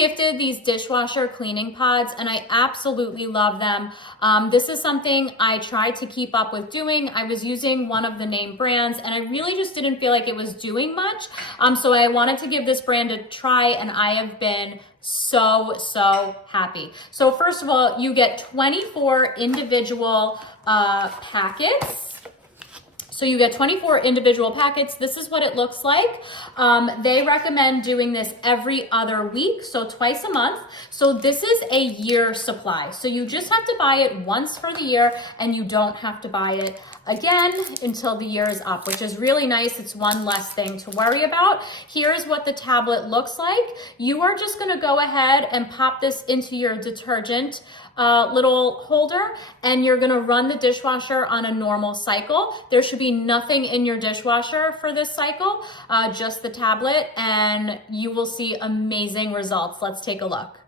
gifted these dishwasher cleaning pods and I absolutely love them. This is something I tried to keep up with doing. I was using one of the name brands and I really just didn't feel like it was doing much. So I wanted to give this brand a try and I have been so happy. So first of all, you get 24 individual packets. So you get 24 individual packets. This is what it looks like. They recommend doing this every other week, so twice a month. So this is a year supply. So you just have to buy it once for the year and you don't have to buy it again until the year is up, which is really nice. It's one less thing to worry about. Here's what the tablet looks like. You are just gonna go ahead and pop this into your detergent little holder and you're gonna run the dishwasher on a normal cycle. There should be nothing in your dishwasher for this cycle, just the tablet, and you will see amazing results. Let's take a look.